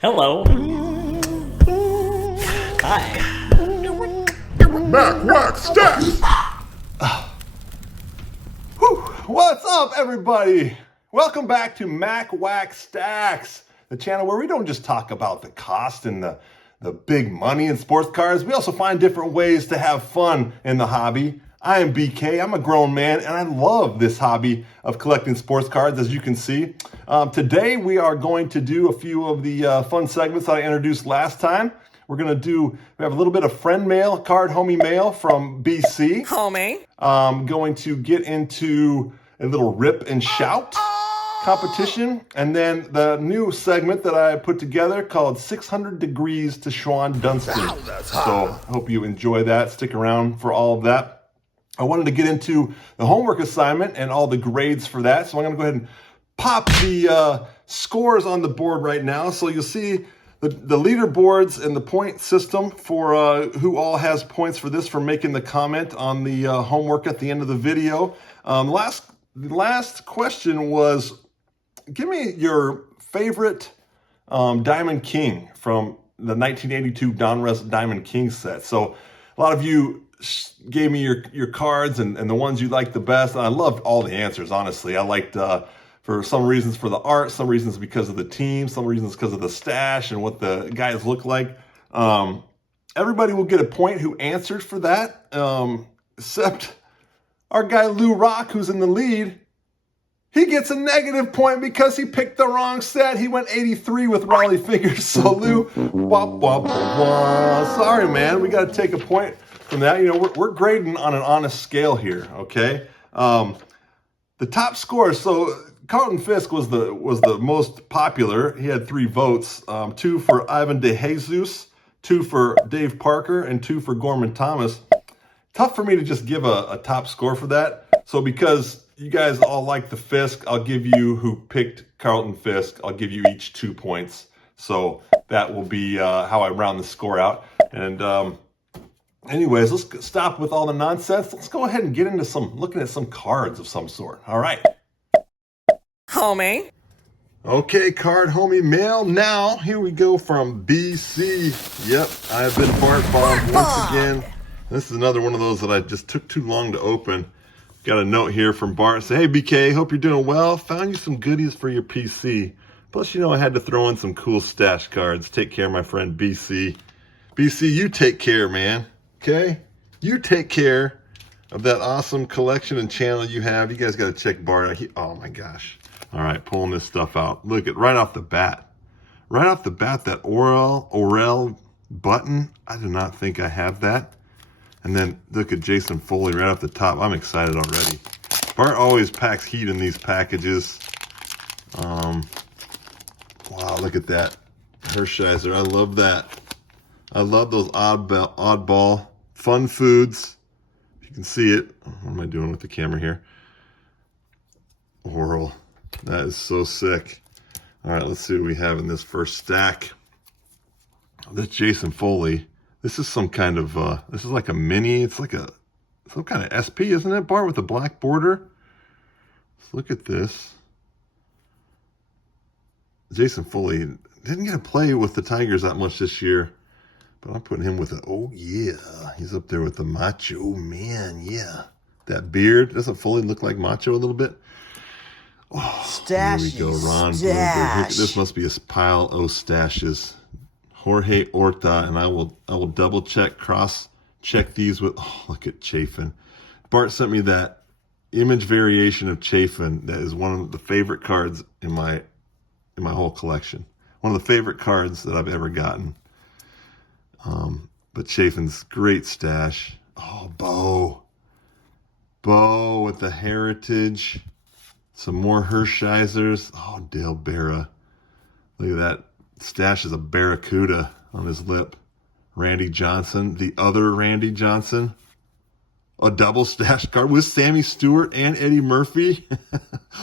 Hello. Hi. Mac Wax Stacks! What's up, everybody? Welcome back to Mac Wax Stacks, the channel where we don't just talk about the cost and the big money in sports cars. We also find different ways to have fun in the hobby. I am BK. I'm a grown man, and I love this hobby of collecting sports cards, as you can see. Today, we are going to do a few of the fun segments that I introduced last time. We have a little bit of friend mail, card homie mail from BC. Homie. Going to get into a little rip and shout competition. And then the new segment that I put together called 600 Degrees to Shawon Dunston. So I hope you enjoy that. Stick around for all of that. I wanted to get into the homework assignment and all the grades for that. So I'm going to go ahead and pop the scores on the board right now. So you'll see the leaderboards and the point system for who all has points for this for making the comment on the homework at the end of the video. The last question was, give me your favorite Diamond King from the 1982 Donruss Diamond Kings set. So a lot of you gave me your cards and the ones you liked the best. And I loved all the answers, honestly. I liked, for some reasons for the art, some reasons because of the team, some reasons because of the stash and what the guys look like. Everybody will get a point who answered for that, except our guy Lou Rock, who's in the lead. He gets a negative point because he picked the wrong set. He went 83 with Raleigh figures. So Lou, sorry, man. We got to take a point from that. You know, we're grading on an honest scale here, okay? The top score, so Carlton Fisk was the most popular. He had 3 votes, 2 for Ivan DeJesus, 2 for Dave Parker, and 2 for Gorman Thomas. Tough for me to just give a top score for that. So because you guys all like the Fisk, I'll give you, who picked Carlton Fisk, I'll give you each 2 points. So that will be how I round the score out. And anyways, let's stop with all the nonsense. Let's go ahead and get into looking at some cards of some sort. All right. Homie. Okay, card homie mail. Now, here we go from BC. Yep, I've been Bart bombed once again. This is another one of those that I just took too long to open. Got a note here from Bart. Say, hey, BK, hope you're doing well. Found you some goodies for your PC. Plus, you know, I had to throw in some cool stash cards. Take care, my friend BC. BC, you take care, man. Okay? You take care of that awesome collection and channel you have. You guys got to check Bart out. Oh, my gosh. All right, pulling this stuff out. Look at right off the bat. Right off the bat, that Orel button. I do not think I have that. And then look at Jason Foley right off the top. I'm excited already. Bart always packs heat in these packages. Wow, look at that. Hershiser, I love that. I love those oddball fun foods. If you can see it. What am I doing with the camera here? Oral. That is so sick. All right, let's see what we have in this first stack. This Jason Foley. This is some kind of, this is like a mini. It's like some kind of SP, isn't it, Bart, with a black border? Let's look at this. Jason Foley didn't get to play with the Tigers that much this year. But I'm putting him with oh yeah, he's up there with the Macho Man, yeah. That beard, doesn't Foley look like Macho a little bit? Oh, Stash. Here we go, Ron Bloomberg. This must be a pile of stashes. Jorge Orta, and I will double check, cross check these with, oh, look at Chafin. Bart sent me that image variation of Chafin. That is one of the favorite cards in my whole collection. One of the favorite cards that I've ever gotten. But Chafin's great stash. Oh, Bo with the Heritage. Some more Hershisers. Oh, Dale Barra. Look at that. Stash is a Barracuda on his lip. Randy Johnson. The other Randy Johnson. A double stash card with Sammy Stewart and Eddie Murphy.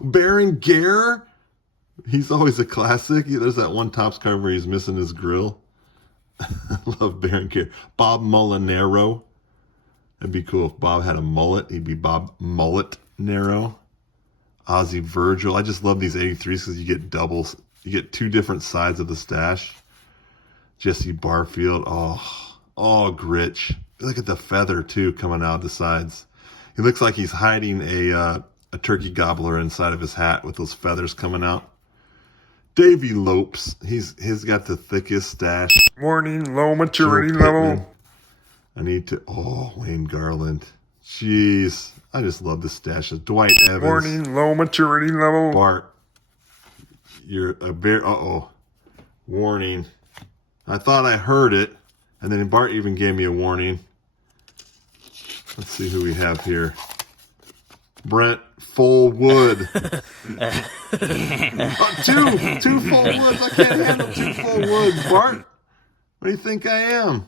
Baron Gare. He's always a classic. There's that one Topps card where he's missing his grill. I love Baron Gare. Bob Molinaro. It'd be cool if Bob had a mullet. He'd be Bob Mullet Nero. Ozzie Virgil. I just love these 83s because you get doubles. you get two different sides of the stash. Jesse Barfield. Oh, Gritch. Look at the feather, too, coming out the sides. He looks like he's hiding a turkey gobbler inside of his hat with those feathers coming out. Davey Lopes. He's got the thickest stash. Warning, low maturity level. I need to... Oh, Wayne Garland. Jeez. I just love the stashes. Dwight Evans. Warning, low maturity level. Bart. You're a bear. Uh-oh. Warning. I thought I heard it. And then Bart even gave me a warning. Let's see who we have here. Brent Fullwood. Two Fullwoods. I can't handle two Fullwoods. Bart, what do you think I am?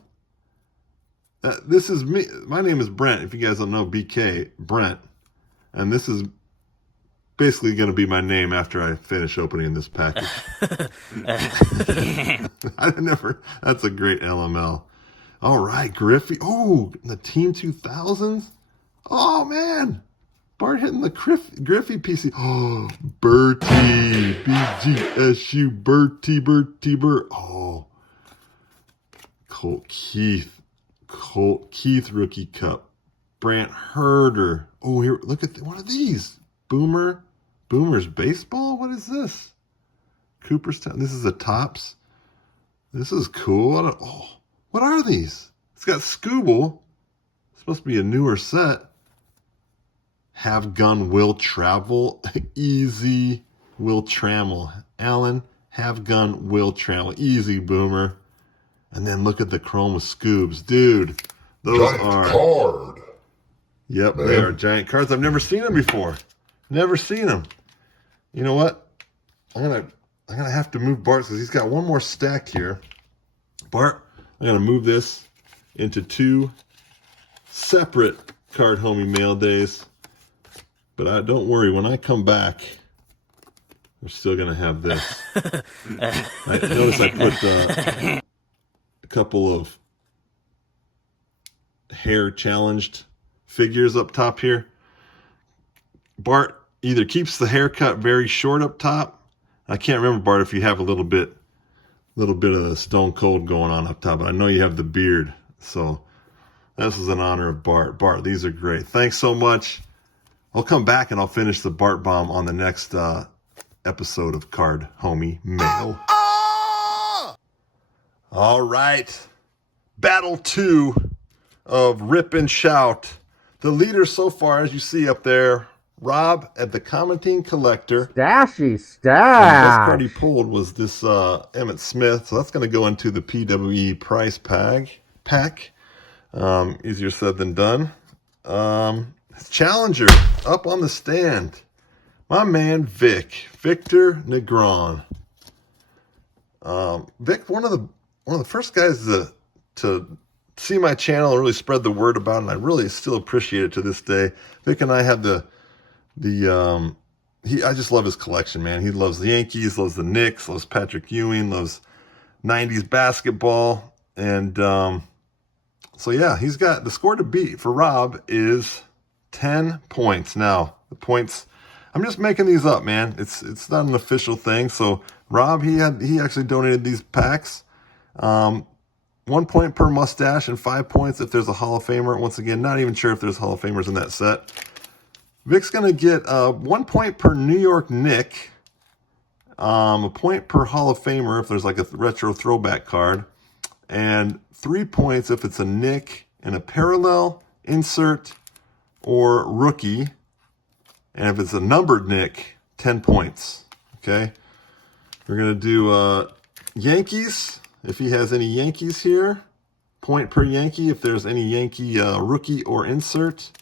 This is me. My name is Brent. If you guys don't know, BK, Brent. And this is basically going to be my name after I finish opening this package. That's a great LML. All right, Griffey. Oh, the Team 2000s. Oh, man. Bart hitting the Griffey PC. Oh, Bertie. BGSU. Bertie. Oh. Colt Keith Rookie Cup. Brant Herder. Oh, here, look at one of these. Boomer's Baseball? What is this? Cooperstown. This is a Topps. This is cool. What are these? It's got Scooble. It's supposed to be a newer set. Have Gun Will Travel. Easy Will Trammel. Allen, Have Gun Will Trammel. Easy, Boomer. And then look at the chrome with Scoobs. Dude, those giant are... card. Yep, man. They are giant cards. I've never seen them before. Never seen them. You know what? I'm gonna have to move Bart because he's got one more stack here. Bart, I'm gonna move this into two separate Card Homie mail days. But don't worry, when I come back, we're still gonna have this. Notice I put a couple of hair challenged figures up top here. Bart either keeps the haircut very short up top. I can't remember, Bart, if you have a little bit of Stone Cold going on up top, but I know you have the beard. So this is in honor of Bart. Bart, these are great. Thanks so much. I'll come back and I'll finish the Bart Bomb on the next episode of Card Homie Mail. All right. Battle 2 of Rip and Shout. The leader so far, as you see up there, Rob at the Commenting Collector. Stashy stash. The best card he pulled was this Emmitt Smith. So that's going to go into the PWE prize pack. Easier said than done. Challenger up on the stand. My man Victor Negron. Vic, one of the first guys to see my channel and really spread the word about it, and I really still appreciate it to this day. Vic and I have I just love his collection, man. He loves the Yankees, loves the Knicks, loves Patrick Ewing, loves 90s basketball. And so yeah, he's got the score to beat for Rob is 10 points. Now, the points, I'm just making these up, man. It's not an official thing. So Rob, he actually donated these packs. 1 point per mustache and 5 points if there's a Hall of Famer. Once again, not even sure if there's Hall of Famers in that set. Vic's going to get 1 point per New York Knick, a point per Hall of Famer if there's like a retro throwback card, and 3 points if it's a Knick and a parallel, insert, or rookie. And if it's a numbered Knick, 10 points. Okay? We're going to do Yankees. If he has any Yankees here, point per Yankee. If there's any Yankee rookie or insert,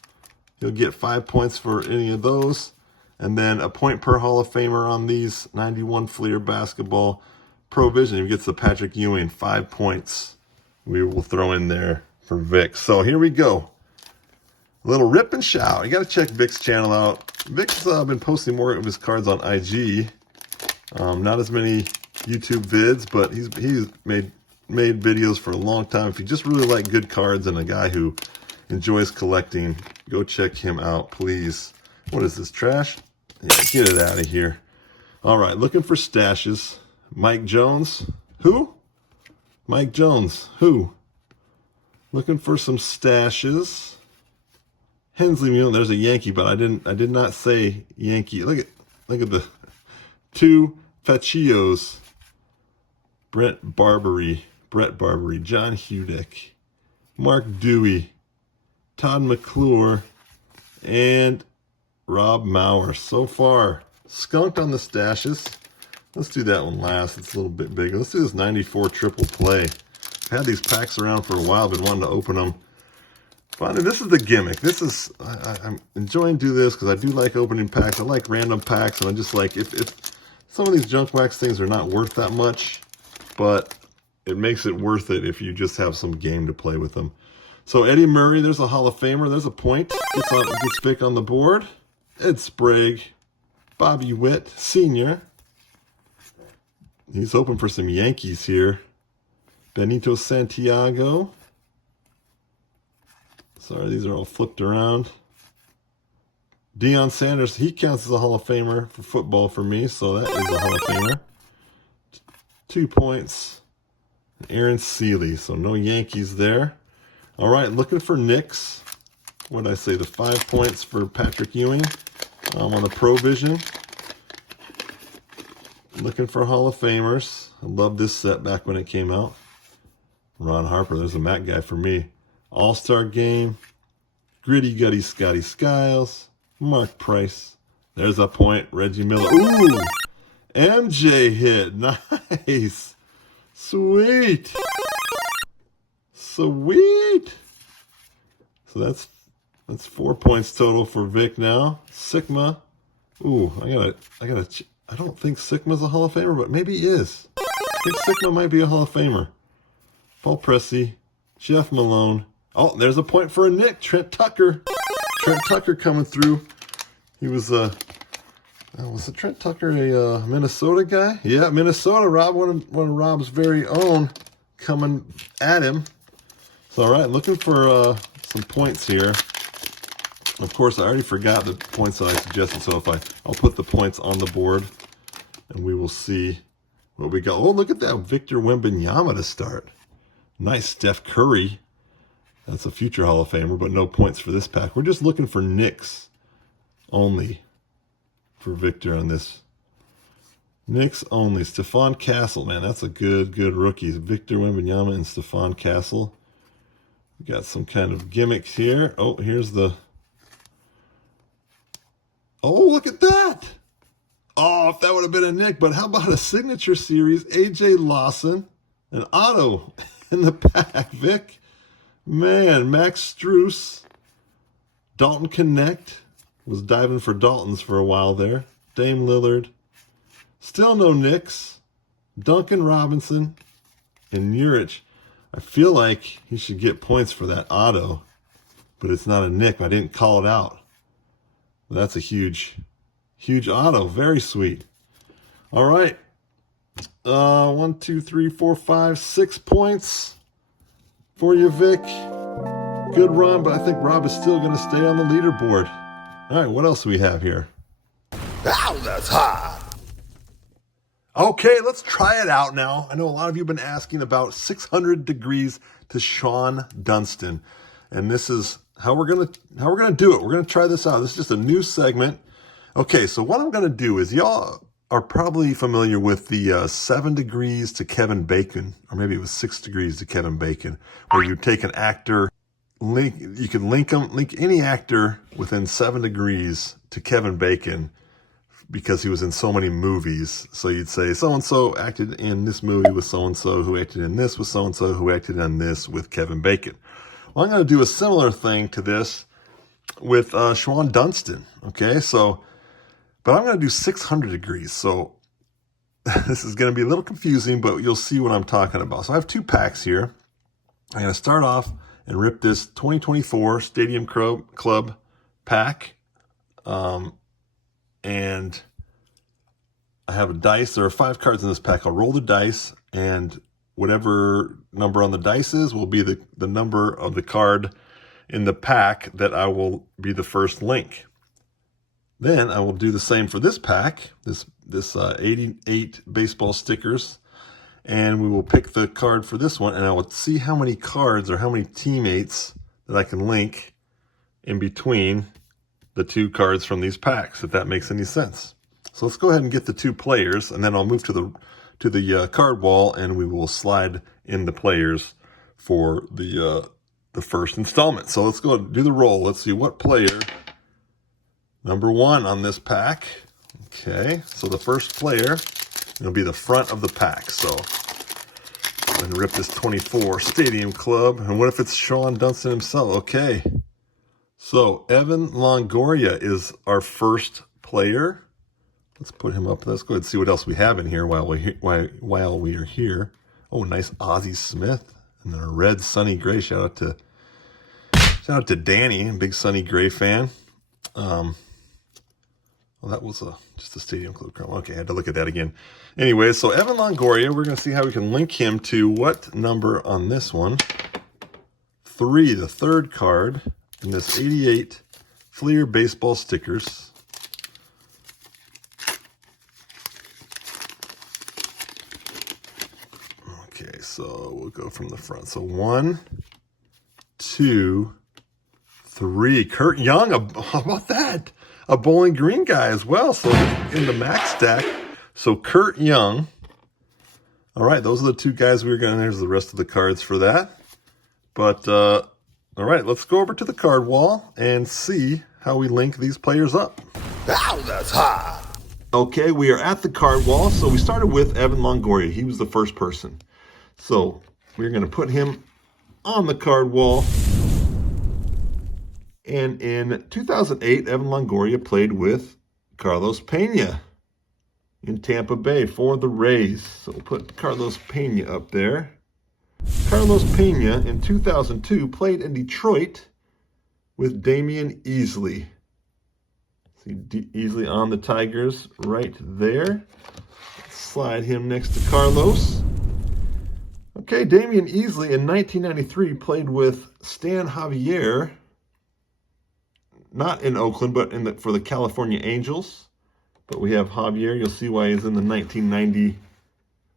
he'll get 5 points for any of those. And then a point per Hall of Famer on these 91 Fleer basketball provision. If he gets the Patrick Ewing, 5 points we will throw in there for Vic. So here we go. A little Rip and Shout. You got to check Vic's channel out. Vic's been posting more of his cards on IG. Not as many YouTube vids, but he's made videos for a long time. If you just really like good cards and a guy who enjoys collecting, go check him out, please. What is this, trash? Yeah, get it out of here. All right, looking for stashes. Mike Jones. Who? Mike Jones. Who? Looking for some stashes. Hensley Mule. There's a Yankee, but I did not say Yankee. Look at the 2 Faccios. Brett Barbary, John Hudick, Mark Dewey, Todd McClure, and Rob Mauer. So far, skunked on the stashes. Let's do that one last. It's a little bit bigger. Let's do this 94 triple play. I've had these packs around for a while. Been wanting to open them. Finally, this is the gimmick. This is, I'm enjoying doing this because I do like opening packs. I like random packs, and I just like, if some of these junk wax things are not worth that much, but it makes it worth it if you just have some game to play with them. So Eddie Murray, there's a Hall of Famer. There's a point. Gets Vic on the board. Ed Sprague. Bobby Witt, Sr. He's open for some Yankees here. Benito Santiago. Sorry, these are all flipped around. Deion Sanders, he counts as a Hall of Famer for football for me, so that is a Hall of Famer. 2 points. Aaron Seeley, so no Yankees there. All right, looking for Knicks. What did I say? The 5 points for Patrick Ewing on the Provision. Looking for Hall of Famers. I love this set back when it came out. Ron Harper, there's a Mac guy for me. All-Star Game. Gritty Gutty Scotty Skiles. Mark Price. There's a point. Reggie Miller. Ooh! MJ hit. Nice. Sweet. Sweet. So that's 4 points total for Vic now. Sigma. Ooh, I don't think Sigma's a Hall of Famer, but maybe he is. I think Sigma might be a Hall of Famer. Paul Pressey, Jeff Malone. Oh, there's a point for a Nick. Trent Tucker. Trent Tucker coming through. He was was Trent Tucker a Minnesota guy? Yeah, Minnesota. Rob, one of Rob's very own, coming at him. So, all right, looking for some points here. Of course, I already forgot the points that I suggested, so I'll put the points on the board, and we will see what we got. Oh, look at that Victor Wembanyama to start. Nice Steph Curry. That's a future Hall of Famer, but no points for this pack. We're just looking for Knicks only for Victor on this. Knicks only. Stephon Castle, man, that's a good rookie. Victor Wembanyama and Stephon Castle. We got some kind of gimmicks here. Oh, here's the... Oh, look at that. Oh, if that would have been a Nick, but how about a signature series? AJ Lawson, an auto in the pack, Vic. Man, Max Strus. Dalton Connect. Was diving for Daltons for a while there. Dame Lillard. Still no Knicks. Duncan Robinson and Nurich. I feel like he should get points for that auto, but it's not a Nick. I didn't call it out. That's a huge auto. Very sweet. All right. 1, 2, 3, 4, 5, 6 points for you, Vic. Good run, but I think Rob is still going to stay on the leaderboard. All right, what else do we have here? Ow, that's hot. Okay, let's try it out now. I know a lot of you have been asking about 600 degrees to Shawon Dunston, and this is how we're gonna do it. We're gonna try this out. This is just a new segment. Okay, so what I'm gonna do is, y'all are probably familiar with the 7 degrees to Kevin Bacon, or maybe it was 6 degrees to Kevin Bacon, where you take an actor, you can link any actor within 7 degrees to Kevin Bacon because he was in so many movies. So you'd say so-and-so acted in this movie with so-and-so, who acted in this with so-and-so, who acted in this with Kevin Bacon. Well, I'm going to do a similar thing to this with Shawon Dunston, okay? So, but I'm going to do 600 degrees. So this is going to be a little confusing, but you'll see what I'm talking about. So I have 2 packs here. I'm going to start off and rip this 2024 Stadium Club pack. And I have a dice. There are 5 cards in this pack. I'll roll the dice, and whatever number on the dice is will be the number of the card in the pack that I will be the first link. Then I will do the same for this pack, this 88 baseball stickers. And we will pick the card for this one, and I will see how many cards or how many teammates that I can link in between the two cards from these packs, if that makes any sense. So let's go ahead and get the two players, and then I'll move to the card wall, and we will slide in the players for the first installment. So let's go ahead and do the roll. Let's see what player, number 1 on this pack. Okay, so the first player, it'll be the front of the pack. So I'm going to rip this 24 Stadium Club. And what if it's Shawon Dunston himself? Okay. So Evan Longoria is our first player. Let's put him up. Let's go ahead and see what else we have in here while we are here. Oh, nice Ozzie Smith. And then a red Sonny Gray. Shout out to Danny, a big Sonny Gray fan. Well, that was just a Stadium Club card. Okay, I had to look at that again. Anyway, so Evan Longoria, we're going to see how we can link him to what number on this one? 3, the third card in this 88 Fleer baseball stickers. Okay, so we'll go from the front. So 1, 2, 3. Kurt Young, how about that? A Bowling Green guy as well, so in the max stack. So Kurt Young. All right, those are the two guys we were going to, there's the rest of the cards for that. But, all right, let's go over to the card wall and see how we link these players up. Ow, that's hot. Okay, we are at the card wall. So we started with Evan Longoria. He was the first person. So we're going to put him on the card wall. And in 2008, Evan Longoria played with Carlos Pena in Tampa Bay for the Rays. So we'll put Carlos Pena up there. Carlos Pena in 2002 played in Detroit with Damian Easley. See Easley on the Tigers right there. Slide him next to Carlos. Okay, Damian Easley in 1993 played with Stan Javier. Not in Oakland, but for the California Angels. But we have Javier. You'll see why he's in the 1990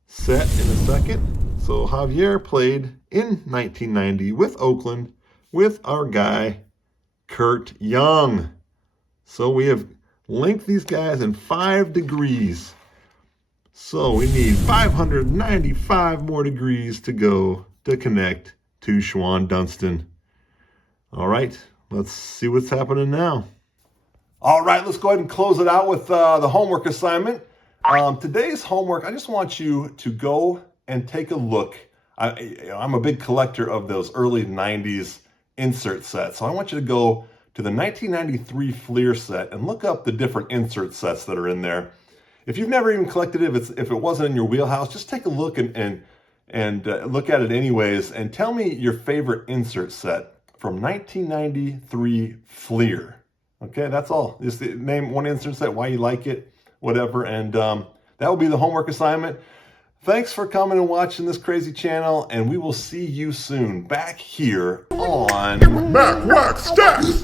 set in a second. So Javier played in 1990 with Oakland with our guy, Kurt Young. So we have linked these guys in 5 degrees. So we need 595 more degrees to go to connect to Shawon Dunston. All right. Let's see what's happening now. All right, let's go ahead and close it out with the homework assignment. Today's homework, I just want you to go and take a look. I'm a big collector of those early 90s insert sets. So I want you to go to the 1993 Fleer set and look up the different insert sets that are in there. If you've never even collected it, if it wasn't in your wheelhouse, just take a look and look at it anyways and tell me your favorite insert set from 1993 Fleer. Okay, that's all. Just name one insert set, why you like it, whatever, and that will be the homework assignment. Thanks for coming and watching this crazy channel, and we will see you soon back here on Mac Wax Stacks!